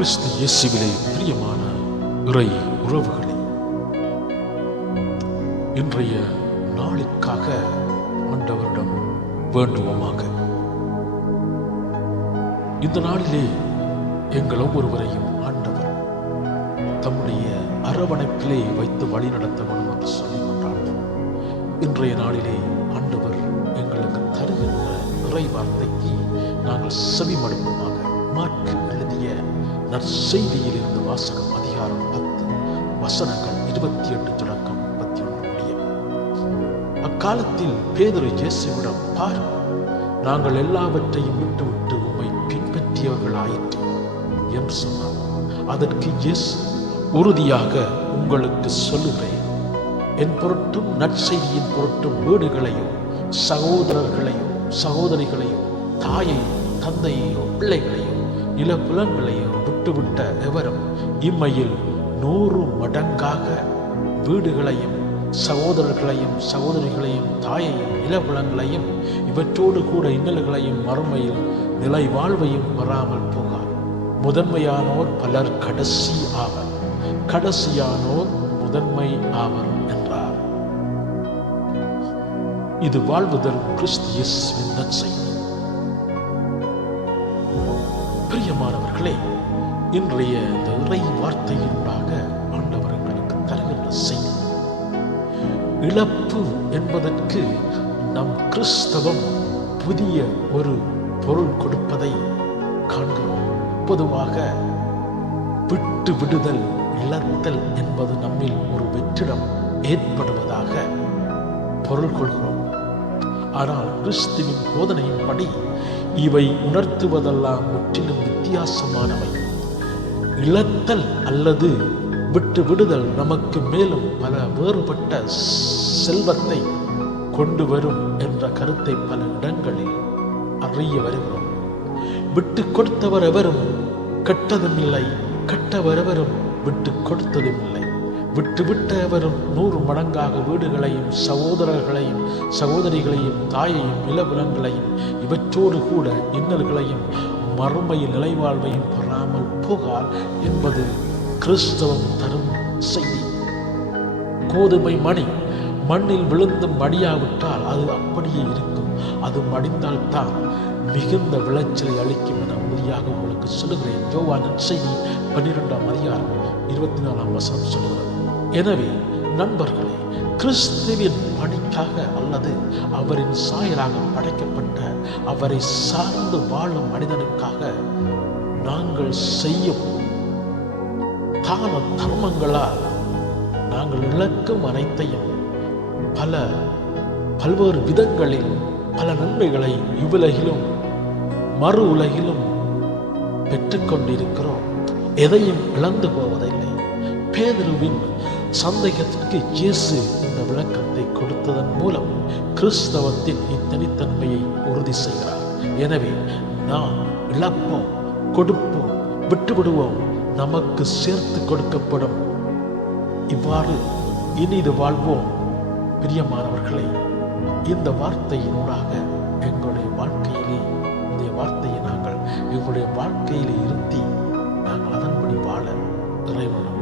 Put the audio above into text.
கிறிஸ்து இயேசுவிலே பிரியமான இறை உறவுகளே, இன்றைய நாளுக்காக ஆண்டவரிடம் வேண்டுவோமாக. இந்த நாளிலே எங்கள் ஒவ்வொருவரையும் ஆண்டவர் தம்முடைய அரவணைப்பிலே வைத்து வழி நடத்த வேண்டும் என்று சொல்லிக் கொண்டார். இன்றைய நாளிலே ஆண்டவர் எங்களுக்கு தருகின்ற இறை வார்த்தைக்கு நாங்கள் செவிமடுப்போமாக. மாற்கு எழுதிய நற்செய்தியில் இருந்து வாசகம், அதிகாரம் 10, வசனங்கள் 28 தொடக்கம் 31 முடிய. அக்காலத்தில் பேதுரு இயேசுவிடம், பாரு, நாங்கள் எல்லாவற்றையும் விட்டுவிட்டு உம்மை பின்பற்றியவர்கள் ஆயிற்று என்று சொன்னார். அதற்கு இயேசு, உறுதியாக உங்களுக்கு சொல்லுகிறேன், என் பொருட்டும் நற்செய்தியின் பொருட்டும் வீடுகளையும் சகோதரர்களையும் சகோதரிகளையும் தாயையும் தந்தையையும் பிள்ளைகளையும் நிலப்புலங்களையும் விட்டுவிட்ட எவரும் இம்மையில் 100 மடங்காக வீடுகளையும் சகோதரர்களையும் சகோதரிகளையும் தாயையும் நிலப்புலங்களையும் இவற்றோடு கூட இன்னல்களையும் மறுமையில் நிலை வாழ்வையும் பெறாமல் போகார். முதன்மையானோர் பலர் கடைசி ஆவர், கடைசியானோர் முதன்மை ஆவர் என்றார். இது வாழ்வுதல் கிறிஸ்து இயேசுவின் நற்செய்தி. பிரியமானவர்களே, இன்றைய இந்த இறை வார்த்தையினூடாக ஆண்டவர் எங்களுக்கு தருகின்ற செய்தி, இழப்பு என்பதற்கு நம் கிறிஸ்தவம் புதிய ஒரு பொருள் கொடுப்பதை காண்கிறோம். பொதுவாக விட்டு விடுதல், இழத்தல் என்பது நம்மில் ஒரு வெற்றிடம் ஏற்படுவதாக பொருள் கொள்கிறோம். ஆனால் கிறிஸ்துவின் போதனையின்படி இவை உணர்த்துவதெல்லாம் முற்றிலும் வித்தியாசமானவை. இழத்தல் அல்லது விட்டு விடுதல் நமக்கு மேலும் பல வேறுபட்ட செல்வத்தை கொண்டு வரும் என்ற கருத்தை பல இடங்களில் அறிய வருகிறோம். விட்டு கொடுத்தவர் எவரும் கெட்டதும் இல்லை, கெட்டவர் எவரும் விட்டு கொடுத்ததும் இல்லை. விட்டுவிட்ட எவரும் 100 மடங்காக வீடுகளையும் சகோதரர்களையும் சகோதரிகளையும் தாயையும் நிலபுலங்களையும் இவற்றோடு கூட இன்னல்களையும் மறுமையில் நிலைவாழ்வையும் பெறாமல் போகார் என்பது கிறிஸ்தவம் தரும் செய்தி. கோதுமை மணி மண்ணில் விழுந்து மடியாவிட்டால் அது அப்படியே இருக்கும். அது மடிந்தால்தான் மிகுந்த விளைச்சலை அளிக்கும் என உறுதியாக உங்களுக்கு சொல்லுகிறேன். யோவான் நற்செய்தி 12ஆம் அதிகாரம் 24ஆம் வசனம் சொல்லுகிறது. எனவே நண்பர்களே, கிறிஸ்துவின் பணிக்காக அல்லது அவரின் சாயலாக படைக்கப்பட்ட அவரை சார்ந்து வாழும் மனிதனுக்காக நாங்கள் செய்யும் தான தர்மங்களால் நாங்கள் இழக்கும் அனைத்தையும் பல்வேறு விதங்களில் பல நன்மைகளை இவ்வுலகிலும் மறு உலகிலும் பெற்றுக்கொண்டிருக்கிறோம். எதையும் இழந்து போவதில்லை. பேதுருவின் சந்தேகத்திற்கு இயேசு இந்த விளக்கத்தை கொடுத்ததன் மூலம் கிறிஸ்தவத்தின் இத்தனித்தன்மையை உறுதி செய்கிறார். எனவே நாம் இழப்போம், கொடுப்போம், விட்டுவிடுவோம், நமக்கு சேர்த்து கொடுக்கப்படும். இவ்வாறு இனிது வாழ்வோம். பிரியமானவர்களே, இந்த வார்த்தையினூடாக எங்களுடைய வாழ்க்கையிலே இந்த வார்த்தையை நாங்கள் எங்களுடைய வாழ்க்கையிலே இருத்தி நாங்கள் அதன்படி வாழ இறைவனும்